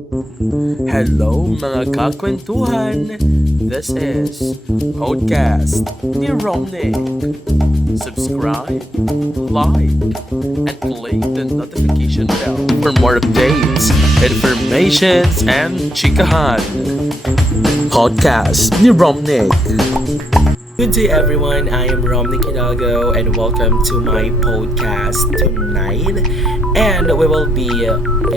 Hello mga kakwentuhan! This is Podcast ni Romney. Subscribe, like, and click the notification bell for more updates, informations, and chikahan. Podcast ni Romney. Good day everyone, I am Romney Hidalgo and welcome to my podcast tonight. And we will be,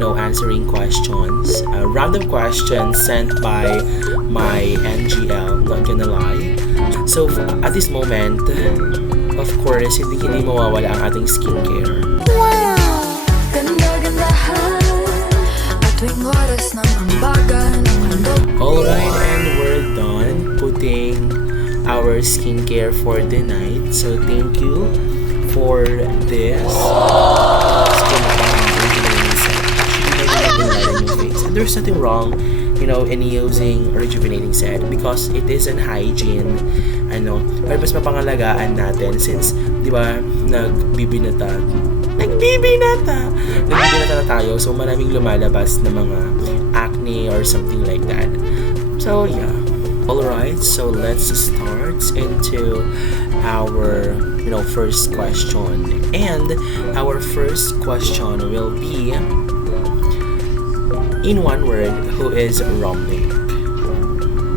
answering questions, random questions sent by my NGL, not gonna lie. So at this moment, of course, hindi mawawala ang ating skincare. Wow! Ganda-gandahan at tuwing oras ng ambagan ng mundo. Alright, and we're done putting our skincare for the night. So thank you for this. And there's nothing wrong, in using rejuvenating set because it is an hygiene. Pero mas mapangalagaan natin since, di ba, nagbibinata na tayo. So maraming lumalabas na mga acne or something like that. So yeah. Alright, so let's start into our first question. And our first question will be, in one word, who is Romnick?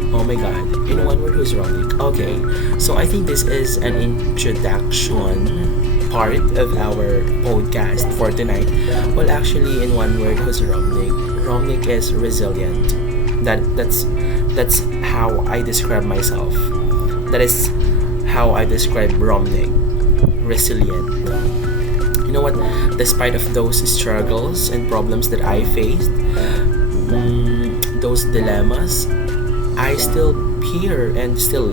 Oh my god, in one word, who's Romnick? Okay, so I think this is an introduction part of our podcast for tonight. Well, actually, in one word, who's Romnick? Romnick is resilient. That's how I describe myself. That is how I describe Romnick. Resilient. You know what? Despite of those struggles and problems that I faced, those dilemmas, I still here and still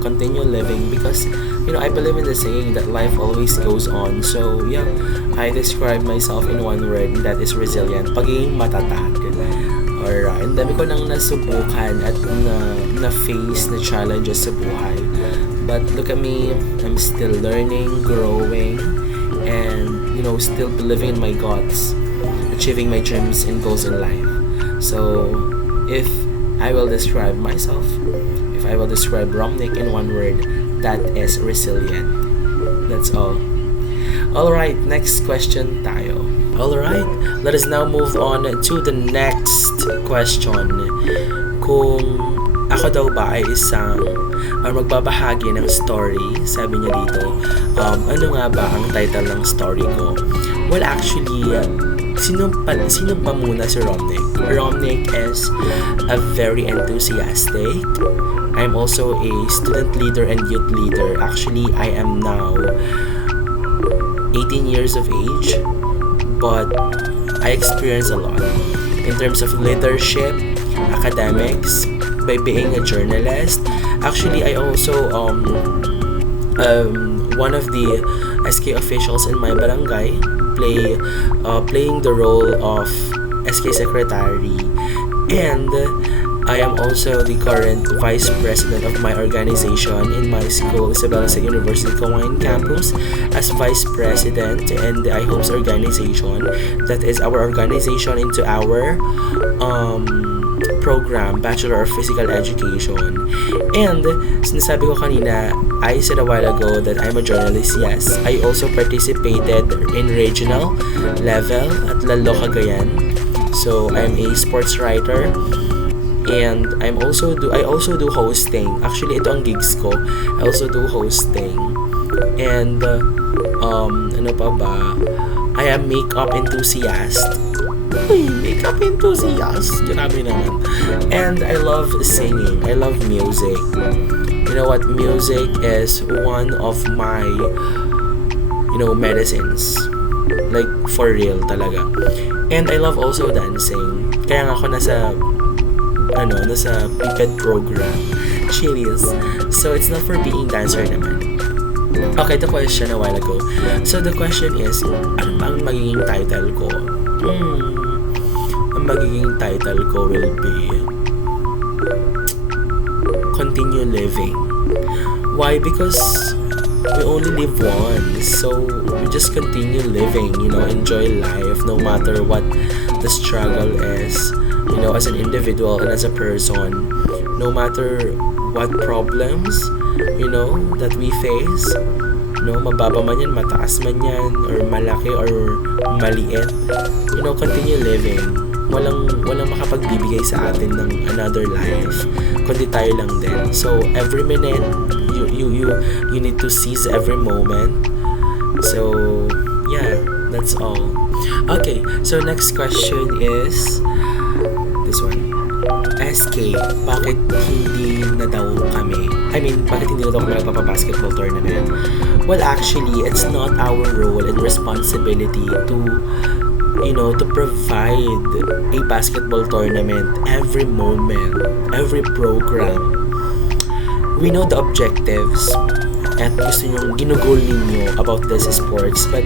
continue living because I believe in the saying that life always goes on. So yeah, I describe myself in one word, that is resilient. Pagiging matatag. Alright, ang dami ko nang nasubukan at na-face na challenges sa buhay. But look at me, I'm still learning, growing, and still believing in my goals, achieving my dreams and goals in life. So, if I will describe myself, if I will describe Romnick in one word, that is resilient. That's all. Alright, next question tayo. Alright, let us now move on to the next question. Kung ako daw ba ay isang magbabahagi ng story, sabi niya dito, ano nga ba ang title ng story ko? Well, actually, sino pa muna si Romnick? Romnick is a very enthusiastic. I'm also a student leader and youth leader. Actually, I am now 18 years of age, but I experience a lot in terms of leadership, academics, by being a journalist. Actually, I also one of the SK officials in my barangay, playing the role of SK secretary, and I am also the current vice president of my organization in my school, Isabela State University Kawain campus, as vice president in the iHopes organization. That is our organization into our program, Bachelor of Physical Education. And sinasabi ko kanina, I said a while ago that I'm a journalist. Yes, I also participated in regional level at Lalo Cagayan. So I'm a sports writer. And I also do hosting. Actually, ito ang gigs ko. I also do hosting. And ano pa ba? I am makeup enthusiast. Makeup enthusiast. Grabe naman. And I love singing. I love music. You know what? Music is one of my medicines. Like for real talaga. And I love also dancing. Kaya nga ako nasa PIPED program. Chilies. So, it's not for being dancer naman. Okay, the question a while ago. So, the question is, ano ba ang magiging title ko? Ang magiging title ko will be Continue Living. Why? Because we only live once. So, we just continue living, enjoy life no matter what the struggle is. as an individual and as a person, no matter what problems, that we face, mababa man yan, mataas man yan, or malaki or maliit, continue living. Walang makapagbibigay sa atin ng another life, kundi tayo lang din. So every minute, you need to seize every moment. So yeah, that's all. Okay, so next question is this one. SK, bakit hindi na daw kami? Bakit hindi na daw kami nagpapabasketball tournament? Well, actually, it's not our role and responsibility to provide a basketball tournament every moment, every program. We know the objectives at gusto nyong ginugol ninyo about this sports, but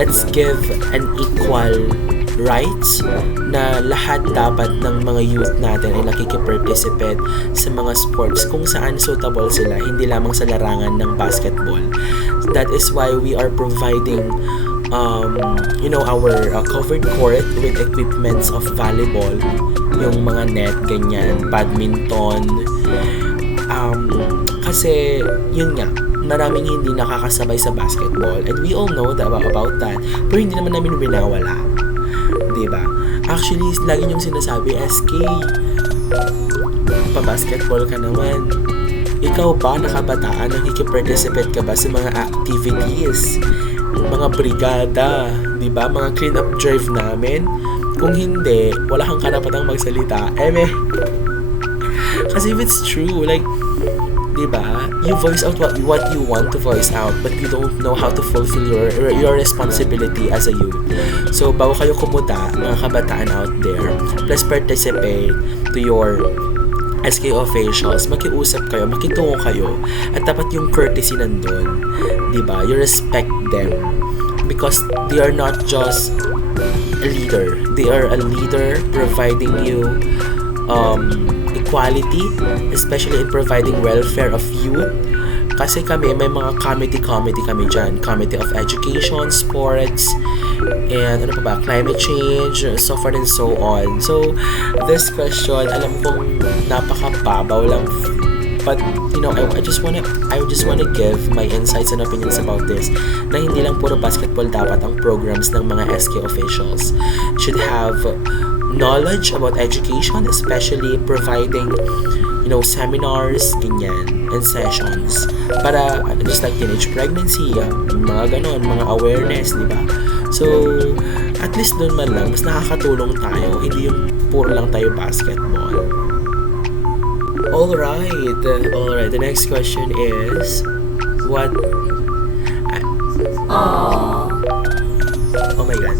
let's give an equal rights na lahat dapat ng mga youth natin ay nakikiparticipate sa mga sports kung saan suitable sila, hindi lamang sa larangan ng basketball. That is why we are providing our covered court with equipments of volleyball, yung mga net, ganyan, badminton, kasi yun nga, maraming hindi nakakasabay sa basketball, and we all know about that, pero hindi naman namin binawala, diba? Actually, lagi niyong sinasabi, SK, pa-basketball ka naman, ikaw ba, nakabataan, nakikiparticipate ka ba sa mga activities, mga brigada, diba? Mga clean-up drive namin? Kung hindi, wala kang karapatang magsalita. Kasi if it's true, like, diba? You voice out what you want to voice out, but you don't know how to fulfill your responsibility as a youth. So, bago kayo kumuta, mga kabataan out there, please participate to your SK officials, makiusap kayo, makitungo kayo, at dapat yung courtesy nandun, diba? You respect them because they are not just a leader, they are a leader providing you equality, especially in providing welfare of youth. Kasi kami, may mga committee kami dyan, Committee of Education, Sports, and climate change, so forth and so on. So, this question, alam kong napakababaw lang, but I just wanna give my insights and opinions about this, na hindi lang puro basketball dapat ang programs ng mga SK officials. Should have knowledge about education, especially providing seminars, ganyan, and sessions para just like teenage pregnancy, mga ganon, mga awareness, di ba? So, at least doon man lang, mas nakakatulong tayo, hindi yung puro lang tayo basketball. Alright, the next question is, what... Oh my God.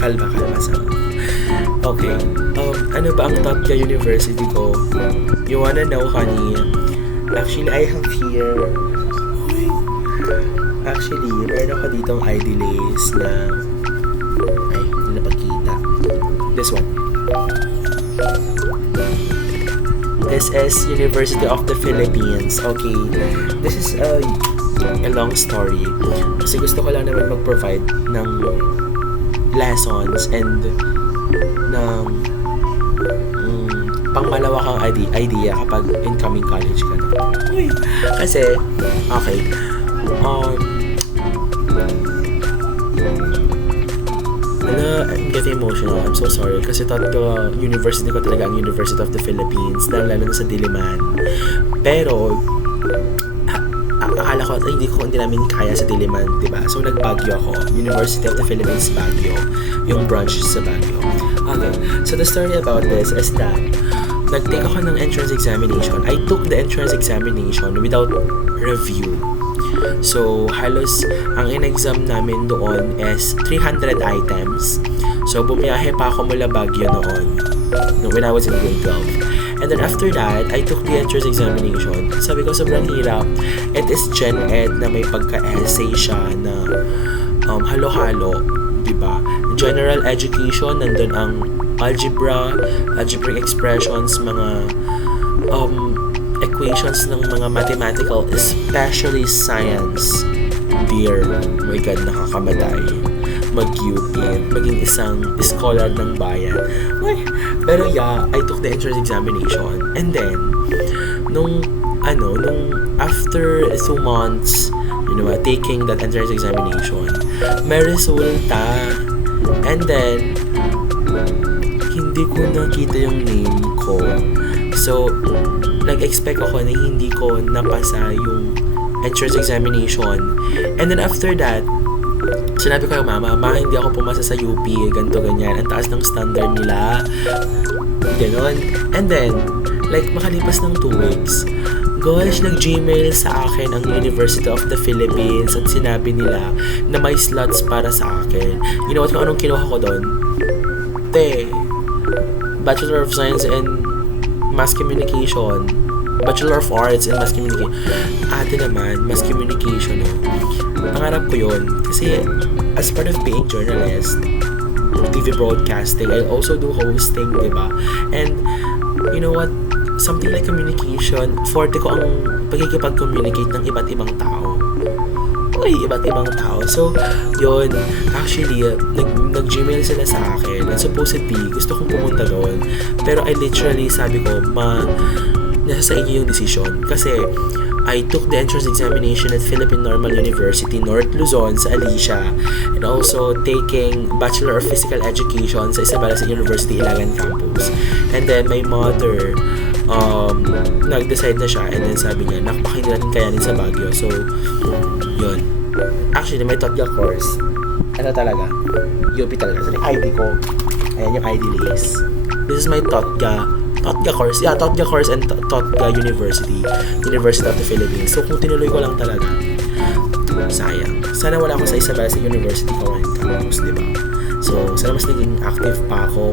Kalma sa... Okay, ano ba ang top ka university ko? You wanna know, honey? Actually, I have here... Actually, meron ako ditong ID lace na... Ay, hindi napakita. This one. This is University of the Philippines. Okay, this is a long story. Kasi gusto ko lang naman mag-provide ng lessons and ng pangmalawakang idea kapag incoming college ka na. Kasi, okay, I'm getting emotional. I'm so sorry. Kasi thought ko, university ko talaga ang University of the Philippines, lalo na sa Diliman. Pero, akala ko, hindi namin kaya sa Diliman, diba? So, nag-Baguio ako. University of the Philippines, Baguio. Yung branch sa Baguio. Okay. So, the story about this is that nag-take ako ng entrance examination. I took the entrance examination without review. So, halos ang in-exam namin doon is 300 items. So, bumiyahe pa ako mula Baguio noon when I was in grade 12. And then after that, I took the entrance examination. Sabi ko, sobrang hirap. It is Gen Ed na may pagka-essay siya na halo-halo, diba? General education, nandun ang algebraic expressions, mga equations ng mga mathematical, especially science. Dear, oh my God, nakakamatay. Mag-UP, maging isang scholar ng bayan. Pero yeah, I took the entrance examination. And then, nung after 2 months, taking that entrance examination, may resulta. And then, hindi ko nakita yung name ko. So, nag-expect ako na hindi ko napasa yung entrance examination. And then after that, sinabi ko kay mama, hindi ako pumasa sa UP, ganito, ganyan. Ang taas ng standard nila. Ganon. And then, makalipas ng 2 weeks, gosh, nag-Gmail sa akin ang University of the Philippines at sinabi nila na may slots para sa akin. You know what, kung anong kinuha ko doon? Bachelor of Science in Mass Communication. Bachelor of Arts in Mass Communication. Ate naman, Mass Communication, Pangarap ko yun. Kasi, as part of being journalist, TV broadcasting, I also do hosting, diba? And, you know what? Something like communication, forte ko ang pagkikipag-communicate ng iba't ibang tao. Iba't ibang tao. So, yun, actually, nag-Gmail sila sa akin. And supposedly, gusto kong pumunta doon. Pero I literally, sabi ko, nasa sa inyo yung decision. Kasi, I took the entrance examination at Philippine Normal University, North Luzon, sa Alicia. And also, taking Bachelor of Physical Education sa Isabela University, Ilagan Campus. And then, my mother, nag-decide na siya. And then, sabi niya, hindi natin kayanin sa Baguio. So, yun. Actually, may TOTGA course. Ano talaga? UP talaga. So, yung ID ko. Ayan yung ID list. This is my TOTGA course. Yeah, TOTGA course and TOTGA University of the Philippines. So, kung tinuloy ko lang talaga, sayang. Sana wala ako sa Isabela University campus, diba? So, sana mas naging active pa ako.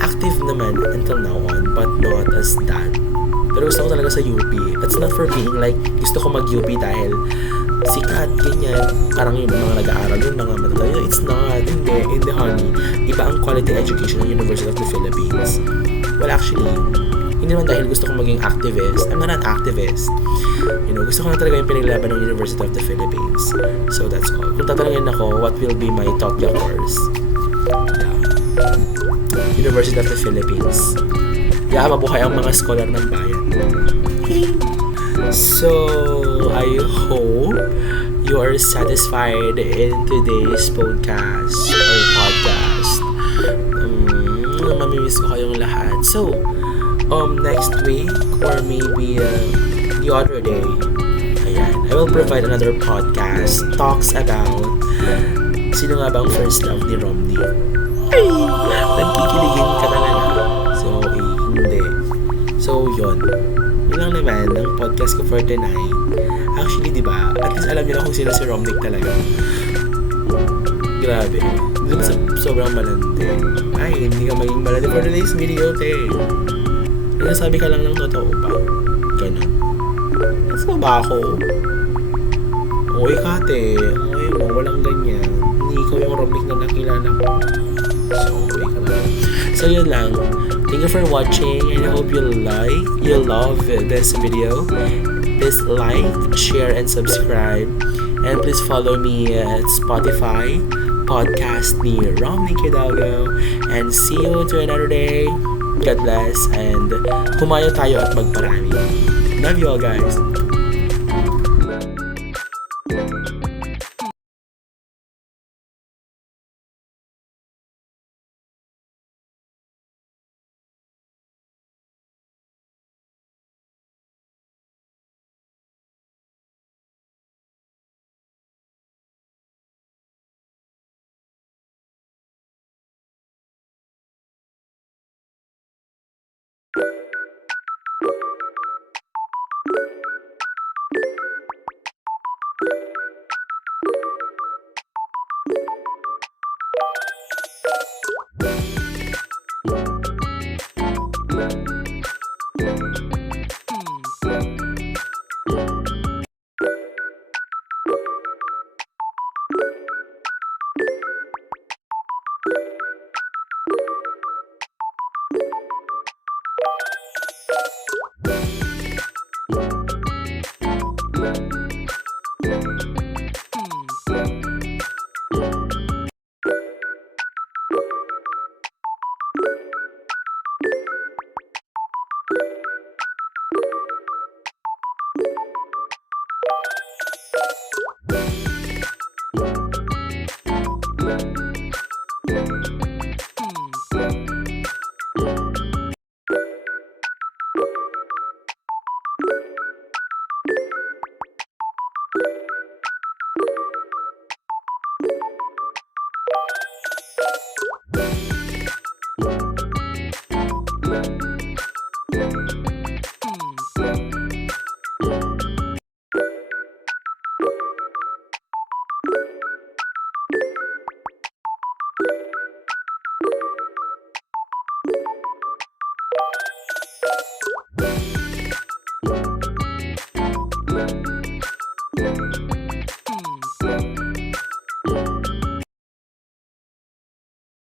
Active naman until now on, but not as that. Pero gusto ko talaga sa UP. That's not for being gusto ko mag-UP dahil sikat, ganyan. Parang yung mga nag-aaral yun, mga matatayo. It's not. Hindi, honey. Iba ang quality education ng University of the Philippines. Well, actually, hindi naman dahil gusto ko maging activist. I'm not an activist. Gusto ko na talaga yung pinaglaban ng University of the Philippines. So, that's all. Kung tatanungin ako, what will be my TOTGA course? Yeah. University of the Philippines. Mabuhay ang mga scholar ng bayan. So, I hope you are satisfied in today's podcast. Mamimiss ko kayong lahat. So, next week or maybe the other day, I will provide another podcast talks about sino nga bang first love ni Romney. Nagkikiligin ka talaga. So, hindi. So, yun lang naman ang podcast ko for tonight. Actually, diba, at least alam niyo na kung sino si Romnick talaga. Grabe. Hindi naman sobrang malandi. Hindi ka maging malandi for today's video, Nasabi ka lang ng totoo pa. Ganun. Saan ba ako? Uy, kate. Uy mo, walang ganyan. Hindi ikaw yung Romnick na nakilala ko. So, uy ka lang. So, yun lang. Thank you for watching and I hope you love this video. Please like, share, and subscribe. And please follow me at Spotify, podcast ni Romnick Hidalgo. And see you to another day. God bless and humayo tayo at magparami. Love you all guys.